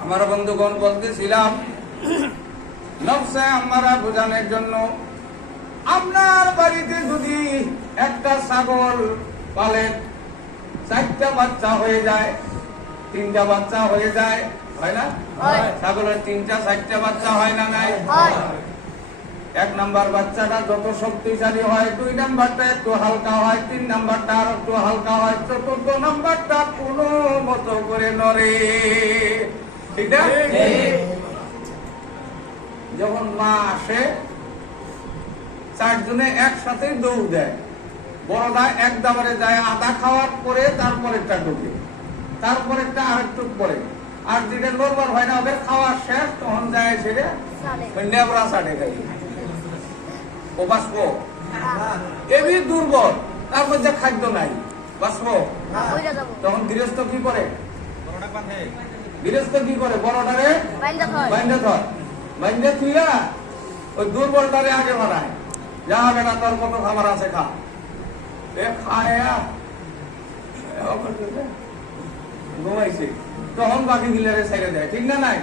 আমার বন্ধুগণ বলতেছিলাম নফসে আমারা বোঝানোর জন্য আপনার বাড়িতে যদি একটা ছাগল পালেন চারটা বাচ্চা হয়ে যায় তিনটা বাচ্চা হয়ে যায় হয় না। ছাগলের তিনটা চারটা বাচ্চা হয় না নাই? এক নাম্বার বাচ্চাটা যত শক্তিশালী হয় দুই নাম্বারটা একটু হালকা হয় তিন নাম্বারটা আর একটু হালকা হয় চতুর্থ নাম্বারটা কোনো মতো করে নড়ে। ঠিক না? যখন মা আসে চারজনে একসাথে দৌড় দেয়। বড়টা এক দাবারে যায় আদা খাওয়ার পরে তারপরেরটা ঢুকে। তারপরেরটা আরেকটু পরে। আর যেটা নড়বার হয় না ওদের খাওয়া শেষ তখন যায় সেটা নেবরা সাটে খাই ও বাঁচবো এবি দুর্বল তার মধ্যে খাদ্য নাই। বাঁচবো তখন গৃহস্থ কি করে? গৃহস্থ কি করে? বড়টারে বাইন্দা বাইন্দে ধর। বাইন্দে তুইয়া ওই দুর্বলটারে আগে বাড়ায়। যা বেটা তোর কত খাবার আছে খা। এ খায়া ঘুমাইছে। তখন বাকি গিলারে ছেড়ে দেয়। ঠিক না নাই?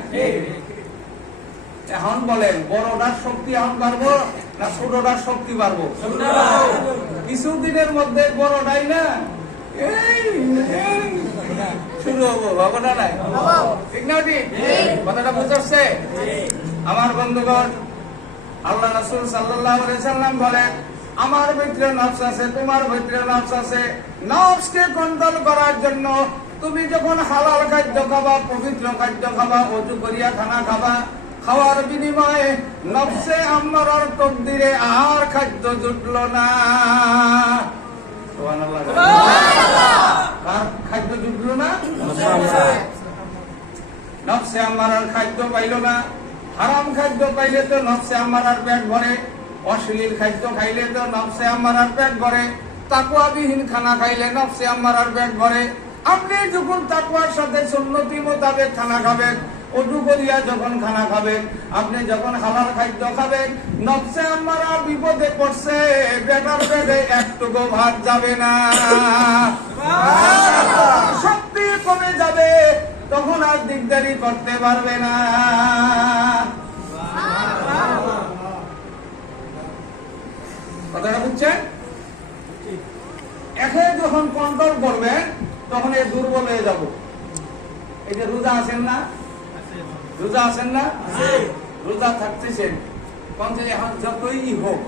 এখন বলেন বড়টার শক্তি এখন পারব না ছোটটার শক্তি পারব কিছুদিনের মধ্যে বড়টাই না? এই, এই, শুরু হব ভাবনা নাই? ঠিক না আমার বন্ধুগণ, আল্লাহ রাসূল সাল্লাম বলেন, আমার ভিতরে নফস আছে, তোমার ভিতরে নফস আছে। কন্ট্রোল করার জন্য তুমি যখন হালাল খাদ্য খাবা, পবিত্র খাদ্য খাবা, অজু করিয়া খানা খাবা, খাওয়ার বিনিময়ে নফসে আমার তকদিরে আর খাদ্য জুটলো না। খাদ্য জুটলো না? নফসে আমার আর খাদ্য পাইল না। হারাম খাদ্য পাইলে তো নফসে আমার আর পেট ভরে। অশ্লীল খাদ্য খাইলে তো নফসে আমার আর পেট ভরে। তাকুয়াবিহীন খানা খাইলে নফসে আমার আর পেট ভরে। আপনি যখন তাকুয়ার সাথে সুন্নতি মোতাবেক খানা খাবেন অজু ভাত যাবে শক্তি কমে যাবে, তখন আর দিকদারি করতে পারবে না। কথাটা বুঝছেন? একে যখন কন্ট্রোল করবেন, তখন এই দুর্বল হয়ে যাব। এই যে রোজা আছেন না? রোজা আছেন না? রোজা থাকতেছেন। কমসে এখন যতই হোক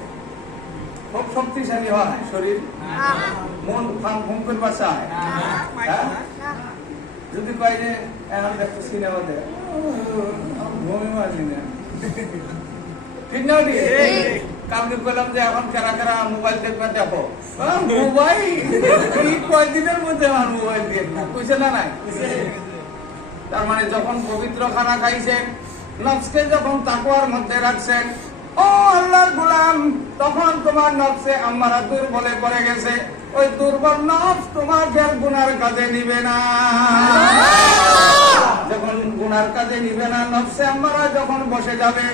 খুব শক্তিশালী হয় শরীর। মন ফান ফুম করবার চায় হ্যাঁ? যদি কয় যে এখন দেখ ঘুমে মারি না। ঠিক না? কালকে বললাম যে এখন কারা কারা মোবাইল দেখবে দেখো। আহ, মোবাইল? এই কয়দিনের মধ্যে আমার মোবাইল দিয়ে না কইছে না নাই? তার মানে যখন পবিত্র খানা খাইছেন নফসকে যখন তাকুয়ার মধ্যে রাখছেন ও আল্লাহর গোলাম তখন তোমার নফসে আমারা দুর্বলে পড়ে গেছে। ওই দুর্বল নফস তোমার ফের গুনার কাজে নিবে না। যখন গুনার কাজে নিবে না নফসে আমারা যখন বসে যাবে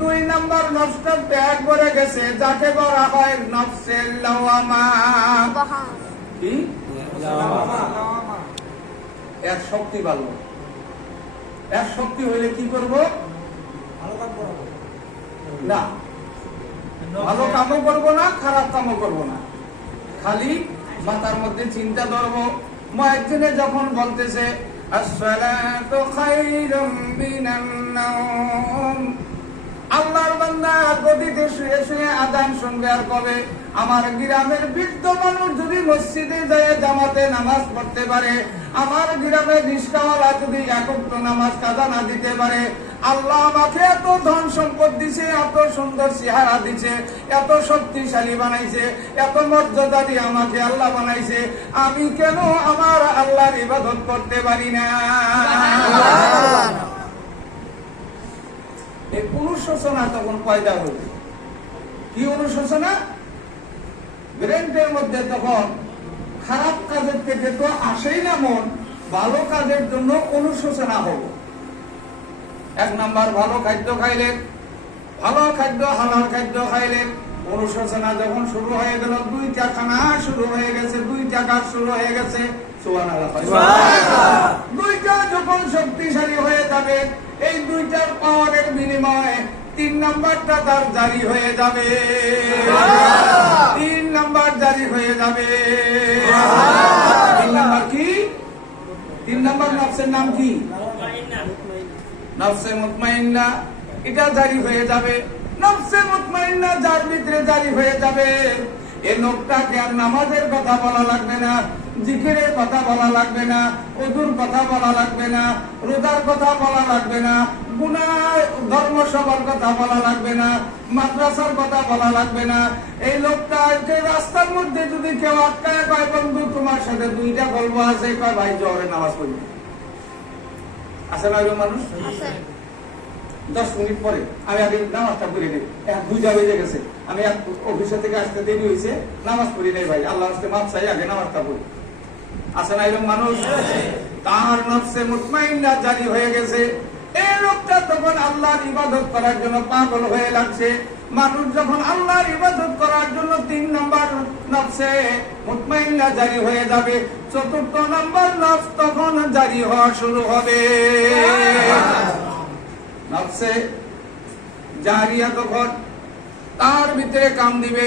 দুই নাম্বার নফসটা ত্যাগ করে গেছে যাকে বলা হয় নফসের লাওয়ামা। কি? এর শক্তি বাড়লো। এর শক্তি হইলে কি করব? না। ভালো কামও করব না খারাপ কামও করব না। খালি মাথার মধ্যে চিন্তা ধরবো। মহাজনে যখন বলতেছে আসসালাতু খায়রুম মিনান নাওম আল্লাহর বান্দা গদিতে শুয়ে শুয়ে আদান শুনবে আর কবে? আমার গ্রামের বৃদ্ধ মানুষ যদি মসজিদে যায়, জামাতে নামাজ পড়তে পারে। আমার গ্রামের রিস্কাওয়ালা যদি একক নামাজ কাজা না দিতে পারে। আল্লাহ আমাকে এত ধন সম্পদ দিছে, এত সুন্দর চেহারা দিছে, এত শক্তিশালী বানাইছে, এত মর্যাদা দিয়ে আমাকে আল্লাহ বানাইছে। আমি কেন আমার আল্লাহর ইবাদত করতে পারি না? এই অনুশোচনা তখন পয়দা হল কি অনুশোচনা? ব্রেনটের মধ্যে তখন খারাপ কাজের থেকে তো আসেই না মন ভালো কাজের জন্য অনুশোচনা হব এক নাম্বার ভালো খাদ্য খাইলেন। ভালো খাদ্য হালাল খাদ্য খাইলেন। অনুশোচনা যখন শুরু হয়ে গেল দুইটা খানা শুরু হয়ে গেছে দুইটা কাজ শুরু হয়ে গেছে। সুবহানাল্লাহ। দুইটা যখন শক্তিশালী হয়ে যাবে এই দুইটার পাওয়ারের বিনিময়ে তিন নাম্বারটা তার জারি হয়ে যাবে। তিন নাম্বার জারি হয়ে যাবে। তিন নাম্বার কি? তিন নাম্বার নফসের নাম কি? নফসে মুতমাইন্না। এটা জারি হয়ে যাবে। নফসে মুতমাইন্না যার ভিতরে জারি হয়ে যাবে। এই লোকটাকে আর নামাজের কথা বলা লাগবে না। জিকিরের কথা বলা লাগবে না উদুর কথা বলা লাগবে না রোজার কথা বলা লাগবে না গুনাহ ধর্ম কথা বলা লাগবে না মাদ্রাসার কথা বলা লাগবে না। এই লোকটাকে রাস্তার মধ্যে যদি কেউ আটকায় কয় বন্ধু তোমার সাথে দুইটা গল্প আছে কয় ভাই জোরে নামাজ পড়বে আছে না মানুষ? দশ মিনিট পরে আমি আগে নামাজটা পড়ে নেই। বেজে গেছে। আমি অফিসে থেকে আসতে দেরি হয়েছে নামাজ পড়ি নাই ভাই। আল্লাহ আসতে মাপ চাই আগে নামাজটা পড়ি। আছে না এরকম মানুষ? তার নফসে মুতমাইন্না জারি হয়ে গেছে। এই লোকটা তখন আল্লাহর ইবাদত করার জন্য পাগল হয়ে লাগছে, মানুষ যখন আল্লাহর ইবাদত করার জন্য তিন নম্বর নফসে মুতমাইন্না জারি হয়ে যাবে, চতুর্থ নম্বর নফস তখন জারি হওয়া শুরু হবে। নফসে জারিয়া তখন তার ভিতরে কাম দিবে।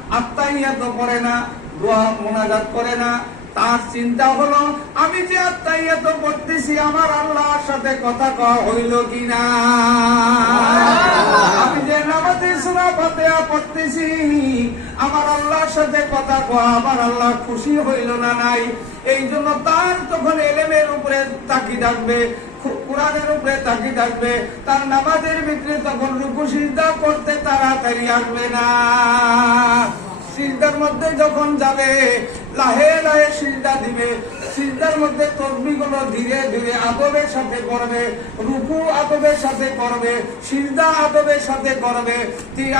আত্মাইয়াত করে না দোয়া মোনাজাত করে না। তার চিন্তা হলো, আমি যে আত্মাইয়াত করতেছি, আমার আল্লাহর সাথে কথা কওয়া হইল কিনা? আমি যে নামাজে সুরা ফাতিহা পড়তেছি, আমার আল্লাহর সাথে কথা কওয়া, আমার আল্লাহ খুশি হইল না নাই? এই জন্য তার তখন এলেমের উপরে তাকি ডাকবে কোরআনের উপরে তাকি থাকবে তার নামাজের ভিতরে তখন রুকু সিজদা করতে তাড়াতাড়ি আসবে না। সিজদার মধ্যে যখন যাবে, লাহে লাহে সিজদা দিবে, সিজদার মধ্যে তসবি ধীরে ধীরে আদবের সাথে করবে, রুকু আদবের সাথে করবে, সিজদা আদবের সাথে করবে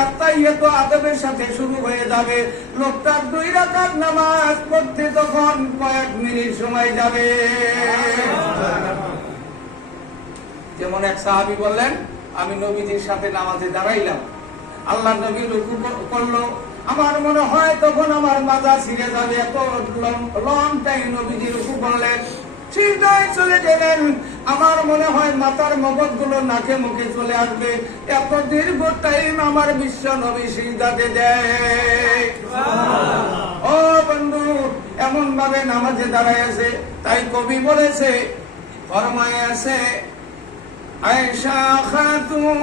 আত্মাইয়াত আদবের সাথে শুরু হয়ে যাবে। লোকটার দুই রাকাত নামাজ পড়তে তখন কয়েক মিনিট সময় যাবে। যেমন এক সাহাবি বললেন, আমি নবীজির সাথে নামাজে দাঁড়াইলাম। আল্লাহ নবী রুকু করল আমার মনে হয় তখন আমার মাজা ছিঁড়ে যাবে। এত লং টাইম নবীজি রুকু করলেন সিজদায় চলে গেলেন। আমার মনে হয় মাথার মগজগুলো নাকে মুখে চলে আসবে। এত দীর্ঘ টাইম আমার বিশ্ব নবী সিজদাতে দেয়। ও বন্ধু এমন ভাবে নামাজে দাঁড়ায় তাই কবি বলেছে, ফরমায় আছে আয়সা খাতুন।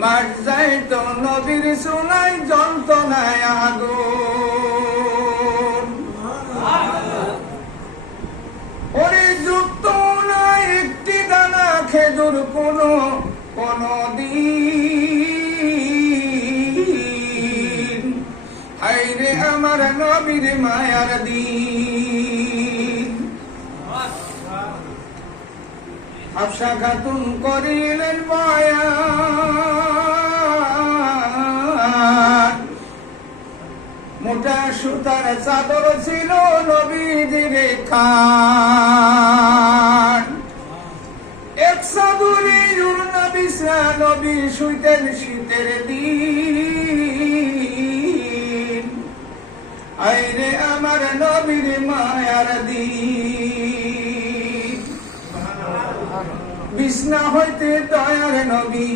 মার যাইত নবীর সুনাই যন্ত্রণায় আগুন। ওরে যুক্ত নাই একটি দানা খেজুর কোনো কোনো দিন। হাইরে আমার নবীর মায়ার দিন। হাফসা খাতুন করিলেন বয়ান মোটা সুতার চাদর ছিল নবীজির খান এক সাধুরে নবিসা নবী শুইতেন শীতের দিন। আইরে আমার নবীর মায়ার দিন। বিষ্ণা হইতে দয়ার নবী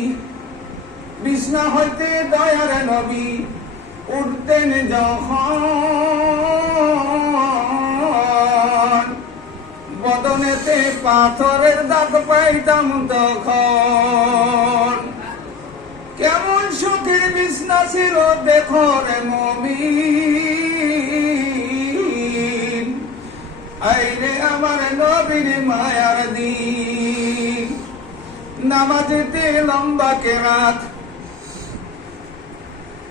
বিষ্ণা হইতে দয়ার নবী উঠতেন যখন। বদনেতে পাথরের দাগ পাইতাম তখন। কেমন সুখের বিষ্ণা ছিল দেখো রে মমি আইরে আমার নবীর মায়ার দিন। নামাজেতে লম্বা কেরাত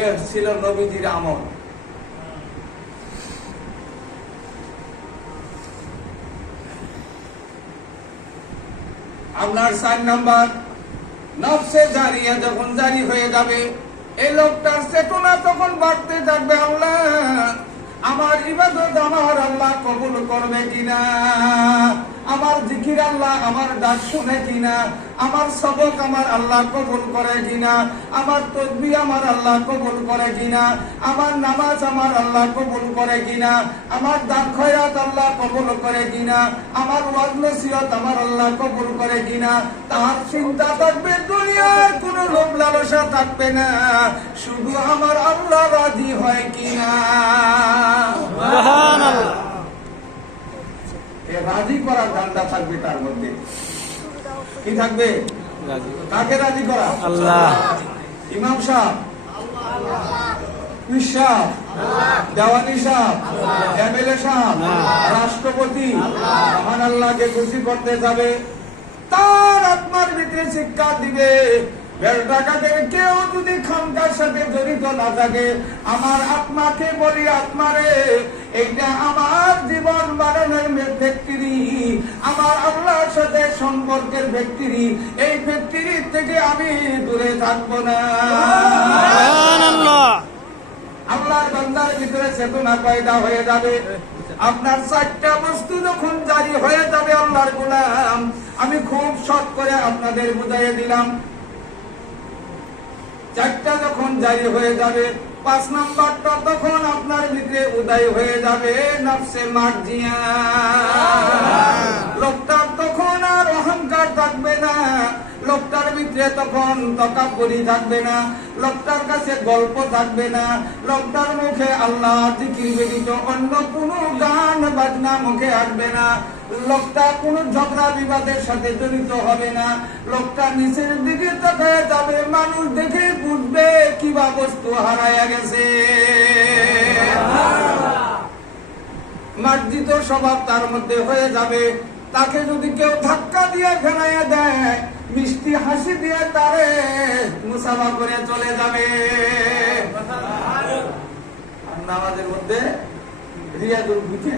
এ ছিল নবীজির আমল। আপনার চার নাম্বার জারিয়া যখন জারি হয়ে যাবে, এই লোকটার চেতনা তখন বাড়তে থাকবে, আল্লাহ, আমার ইবাদত আমার আল্লাহ কবুল করবে কিনা? আমার জিকির আল্লাহ আমার ডাক শুনে কিনা? আমার সবক আমার আল্লাহ কবুল করে কিনা? আমার তসবি আমার আল্লাহ কবুল করে কিনা? আমার নামাজ আমার আল্লাহ কবুল করে কিনা? আমার দান আল্লাহ কবুল করে কিনা? আমার ওয়াজ নসিহত আমার আল্লাহ কবুল করে কিনা? তার চিন্তা থাকবে দুনিয়ার কোন লোভ লালসা থাকবে না। শুধু আমার আল্লাহ রাজি হয় কিনা? রাজি করার ধান্দা থাকবে তার মধ্যে। কি থাকবে? কাকে রাজি করা? আল্লাহ। ইমাম সাহেব। সাহেব। দেওয়ানি সাহেব। এমএলএ সাহেব। রাষ্ট্রপতি। মহান আল্লাহকে খুশি করতে যাবে। তার আত্মার ভিতরে শিক্ষা দিবে। ডাকাতের কেউ যদি খানকার সাথে জড়িত না থাকে আমার আত্মাকে বলি আত্মারে এইটা আমার জীবন বাড়ানোর ফ্যাক্টরি। আমার আল্লাহর সাথে সম্পর্কের ফ্যাক্টরি। এই ফ্যাক্টরি থেকে আমি দূরে থাকব না। আল্লাহ আল্লাহর বান্দার ভিতরে চেতনা পয়দা হয়ে যাবে। আপনার চারটা বস্তু যখন জারি হয়ে যাবে আল্লাহর গোলাম আমি খুব শর্ট করে আপনাদের বুঝাইয়ে দিলাম। চারটা যখন জারি হয়ে যাবে পাঁচ নাম্বারটা তখন আপনার ভিতরে উদয় হয়ে যাবে নফসে মার্জিয়া। লোকটার তখন আর অহংকার থাকবে না লোকটার ভিতরে তখন তকাব্বরি থাকবে না লোকটার কাছে গল্প থাকবে না লোকটার মুখে আল্লাহ জিকির ব্যতীত অন্য কোনো গান বাজনা মুখে আসবে না। লোকটা কোনো ঝগড়া বিবাদের সাথে জড়িত হবে না লোকটা নিচের দিকে তাকায় যাবে মানুষ দেখে বুঝবে কিবা বস্তু হারায়া গেছে। মার্জিত স্বভাব তার মধ্যে হয়ে যাবে। তাকে যদি কেউ ধাক্কা দিয়ে ফেলাইয়া দেয়, মিষ্টি হাসি দিয়ে তারে মুসাফা করে চলে যাবে। নামাজের মধ্যে রিয়াজুল বুঝে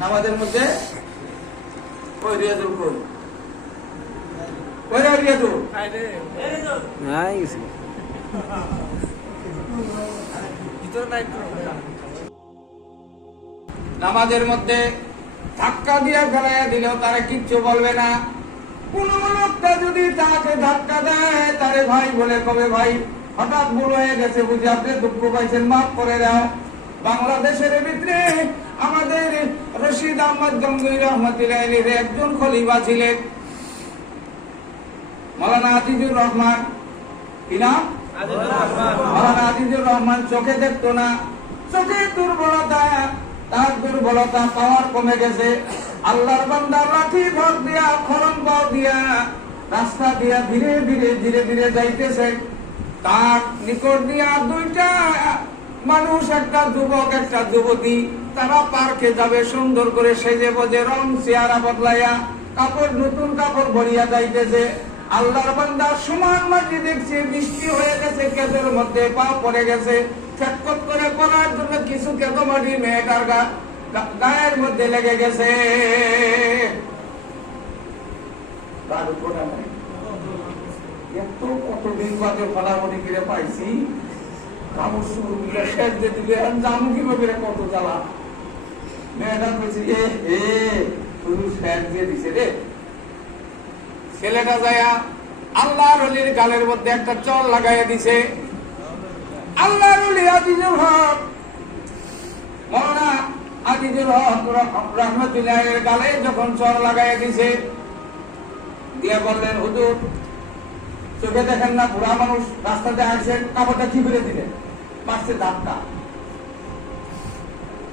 নামাজের মধ্যে ওই রিয়াজুল কই রে রিয়াজুল নাই কিছু নামাজের মধ্যে ধাক্কা দিয়ে ফেলাইয়া দিলেও তারা কিচ্ছু বলবে না। কোন লোকটা যদি তাকে ধাক্কা দেয় তারে ভাই বলে কবে ভাই? হঠাৎ ভুল হয়ে গেছে বুঝি আপনি দুঃখ পাইছেন মাফ করে দাও। বাংলাদেশের ভিতরে আমাদের রশিদ আহমদ গঙ্গুই রহমতুল্লাহ একজন খলিফা ছিলেন। মৌলানা আজিজুর রহমান কি নাম? মৌলানা আজিজুর রহমান চোখে দেখতো না। চোখে দুর্বলতা তার দুর্বলতা পাওয়ার কমে গেছে। আল্লাহর বান্দার লাঠি ভর দিয়া খরম পাও দিয়া রাস্তা দিয়া ধীরে ধীরে ধীরে ধীরে যাইতেছে। তার নিকট দিয়া দুইটা মানুষ একটা যুবক একটা যুবতী তারা পার্কে যাবে সুন্দর করে সেজে বজে রং চেয়ারা বদলাইয়া কাপড় নতুন কাপড় ভরিয়া যাইতেছে। আল্লাহর বান্দা সমান মাটি দেখছে বৃষ্টি হয়ে গেছে, কেদের মধ্যে পা পড়ে গেছে। ফেটকট করে করার জন্য কিছু কেদো মাটি মেয়েটার গা গায়ের মধ্যে লেগে গেছে। এত কতদিন পাইছি। কত জ্বালা। মেয়েটা বলছি এ হে দিছে রে। ছেলেটা যায়া আল্লাহ রলির গালের মধ্যে একটা চল লাগাইয়া দিছে। আল্লাহ রলি আজিজুল হক। মৌলানা আজিজুল হক রহমতুল্লাহের গালে যখন চর লাগাইয়া দিছে, দিয়ে বললেন, হুজুর, চোখে দেখেন না, বুড়া মানুষ রাস্তাতে আসছে কাপড়টা করে দিলেন মারছে ধাক্কা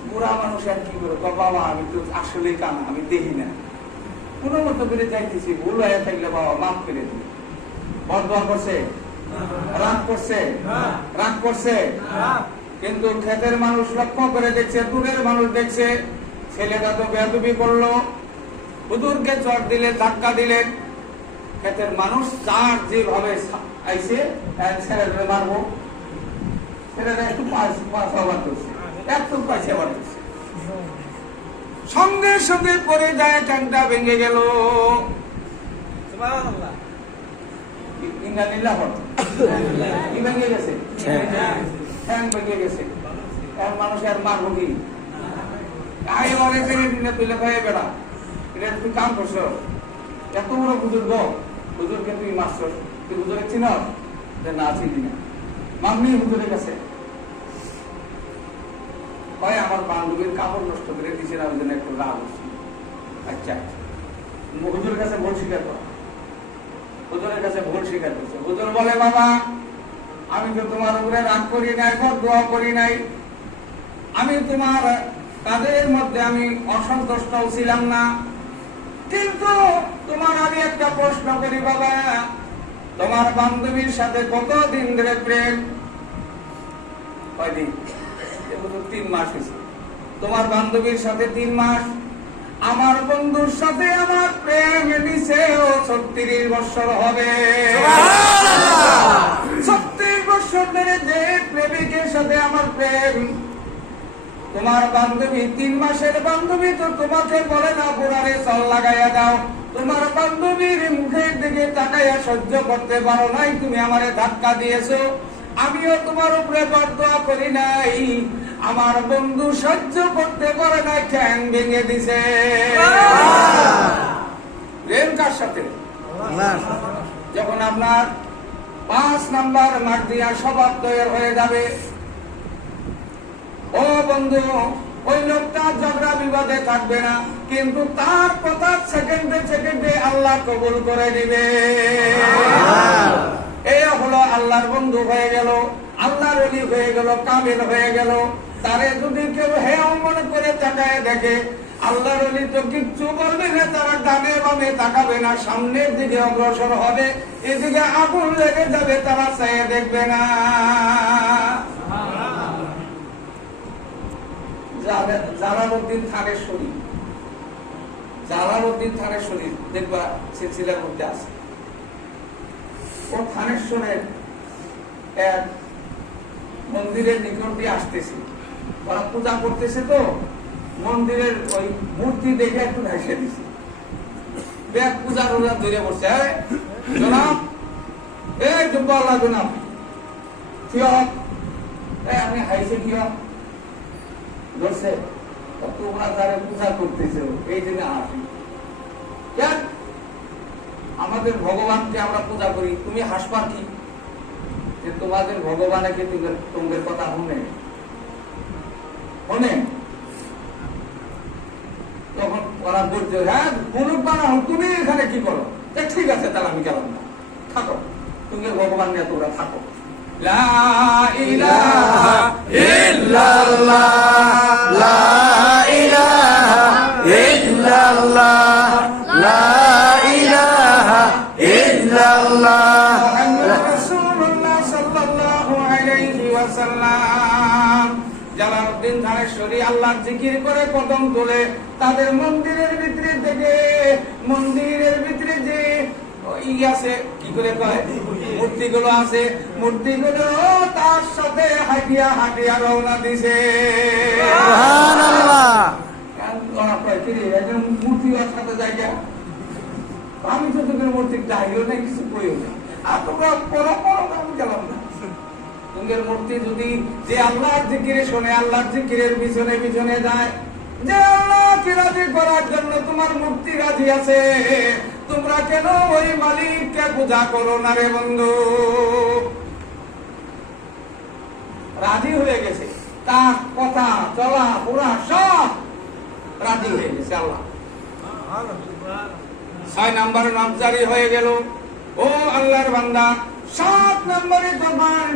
বুড়া মানুষ আর কি করে? বাবা, আমি তো আসলেই কানা, আমি দেখি না। কোনো মতো করে যাইতেছি ভুল হয়ে থাকলে বাবা মাফ করে দিই বদয়া করছে? রাগ করছে? রাগ করছে? কিন্তু ক্ষেতের মানুষ লক্ষ্য করে দেখছে, দূরের মানুষ দেখছে, ছেলেটা তো বেদবি করল। হুজুরকে চট দিলে, ধাক্কা দিলেন ক্ষেতের মানুষ চার যেভাবে সা- আইছে আর ছেলেটা মারবো। ছেলেটা একটু পাশ পাশ আবার করছে। একটু পাশে আবার করছে। সঙ্গে সঙ্গে পড়ে যায় ট্যাংটা ভেঙে গেল। আই অনেক দিনে তুলে খাইয়ে বেড়া। এটা তুই কাম করছ। এত বড় বুজুর্গ। তুই মারছ। তুই চিন? যে না চিনি না। মাম্মি হুজুরের কাছে। হয় আমার বান্ধবীর কাপড় নষ্ট করে ওই জন্য একটু রাগ হচ্ছে। আচ্ছা। হুজুরের কাছে ভুল স্বীকার কর। হুজুরের কাছে ভুল স্বীকার করছে। হুজুর বলে, বাবা, আমি তো তোমার উপরে রাগ করি নাই দোয়া করি নাই। আমি তোমার কাজের মধ্যে আমি অসন্তুষ্ট ছিলাম না। কিন্তু তোমার আমি একটা প্রশ্ন করি, বাবা, তোমার বান্ধবীর সাথে কতদিন ধরে প্রেম? কয়দিন? হুজুর তিন মাস হয়েছে। তোমার বান্ধবীর সাথে তিন মাস আমার বন্ধুর সাথে আমার প্রেম নিছে ও ছত্রিশ বছর হবে। ছত্রিশ বছর ধরে যে প্রেমিকের সাথে আমার প্রেম তোমার বান্ধবী তিন মাসের বান্ধবী তো তোমাকে বলে না পুরারে চল লাগাইয়া দাও। তোমার বান্ধবীর মুখের দিকে তাকাইয়া সহ্য করতে পারো নাই তুমি আমারে ধাক্কা দিয়েছ। আমিও তোমার উপরে বদয়া করি নাই। আমার বন্ধু সহ্য করতে পারে না ঠ্যাং ভেঙে দিছে। প্রেম কার সাথে? যখন আপনার পাঁচ নাম্বার মাঠ দিয়া স্বভাব তৈরি হয়ে যাবে ও বন্ধু ওই লোকটা ঝগড়া বিবাদে থাকবে না কিন্তু তার কথা সেকেন্ডে সেকেন্ডে আল্লাহ কবুল করে দিবে এই হলো আল্লাহর বন্ধু হয়ে গেল আল্লাহর অলি হয়ে গেল কামিল হয়ে গেল। তারে যদি কেউ হেও মনে করে তাকায় দেখে, আল্লাহর অলি তো কিচ্ছু করবে না, তারা ডানে বামে তাকাবে না, সামনের দিকে অগ্রসর হবে, এদিকে আগুন লেগে যাবে, তারা চাইয়ে দেখবে না। জালা- জালালউদ্দিন থানের শরীর। জালালউদ্দিন থানের শরীর, দেখবা সিলসিলার মধ্যে আছে। ও থানেশ্বরের এক মন্দিরের নিকট দিয়ে আসতেছে ওরা পূজা করতেছে তো, মন্দিরের ওই মূর্তি দেখে একটু দিছে। দেখ, পূজা রোজা ধরে বসছে। হাইছে? ধরছে তোমরা পূজা করতেছে, এই জন্য আসি আমাদের ভগবানকে আমরা পূজা করি, তুমি হাসপার কি? যে তোমাদের ভগবানকে তোমাদের কথা শুনে শুনে তখন ওরা বলছে হ্যাঁ তুমি এখানে কি করো? ঠিক আছে, তাহলে আমি গেলাম না। থাকো। তুমি ভগবান নিয়ে থাকো। লা ইলাহা মুহাম্মদ ধানেশ্বরী আল্লাহর জিকির করে কদম তোলে তাদের মন্দিরের ভিতরে থেকে মন্দিরের ভিতরে যে ই আছে কি করে কয়? মূর্তিগুলো আছে মূর্তিগুলো তার সাথে হাঁটিয়া হাঁটিয়া রওনা দিছে। ওরা কয়, "কি রে, একজন মূর্তি সাথে জায়গা আমি তো তোদের মূর্তি ডাইও না কিছু কইও না আর তোমরা পড়ো না, আমি গেলাম না। তোমাদের মূর্তি যদি যে আল্লাহর জিকিরে শোনে, আল্লাহর জিকিরের পিছনে পিছনে যায়। যে আল্লাহকে রাজি করার জন্য তোমার মূর্তি রাজি আছে, তোমরা কেন ওই মালিককে পূজা করো না রে বন্ধু? রাজি হয়ে গেছে। তার কথা, চলা পুরা সব রাজি হয়ে গেছে আল্লাহ। ছয় নম্বরে নামজারি হয়ে গেল। ও আল্লাহর বান্দা, সাত নম্বরে তোমার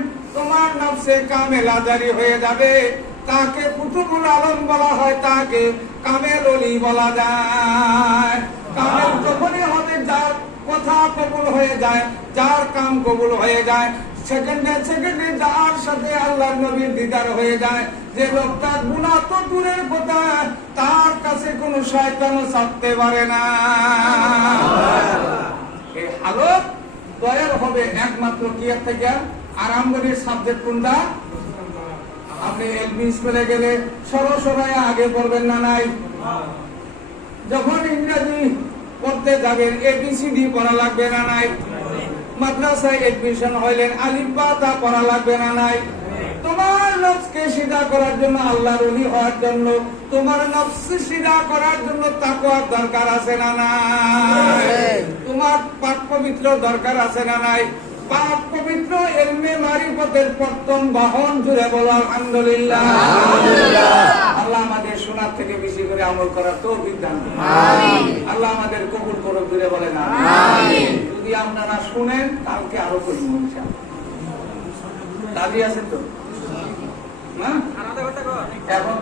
নফসে কামেলা হয়ে যাবে। তাকে কুতুবুল আলম বলা হয় তাকে কামেল অলি বলা যায়। কামেল তখনই হবে যার কথা কবুল হয়ে যায় যার কাম কবুল হয়ে যায় সেকেন্ডে সেকেন্ডে যার সাথে আল্লাহ নবীর দিদার হয়ে যায় যে লোকটা গুণা তো দূরের কথা তার কাছে কোনো শয়তানও ছাড়তে পারে না। এই হালত হবে একমাত্র কিয়ার থেকে? আরামবাড়ির সাবজেক্ট কোনটা? আপনি এলপি স্কুলে গেলে সরসরায় আগে পড়বেন না নাই? যখন ইংরেজি পড়তে যাবেন এবিসিডি পড়া লাগবে না নাই? মাদ্রাসায় এডমিশন হইলেন আলিফা তা পড়া লাগবে না নাই? তোমার নফসকে সিধা করার জন্য আল্লাহর উনি হওয়ার জন্য তোমার নফস সিধা করার জন্য তাকওয়ার দরকার আছে না নাই? তোমার পাক পবিত্র দরকার আছে না নাই? পাক পবিত্র এলমে মারিফতের প্রথম বাহন জুড়ে বলো আলহামদুলিল্লাহ। আল্লাহ আমাদের শোনার থেকে বেশি করে আমল করার তো করুন। আল্লাহ আমাদের কবুল করুক জুড়ে বলেন আমিন। যদি আপনারা শুনেন কালকে আরও করব। রাজি আছেন তো? না? এখন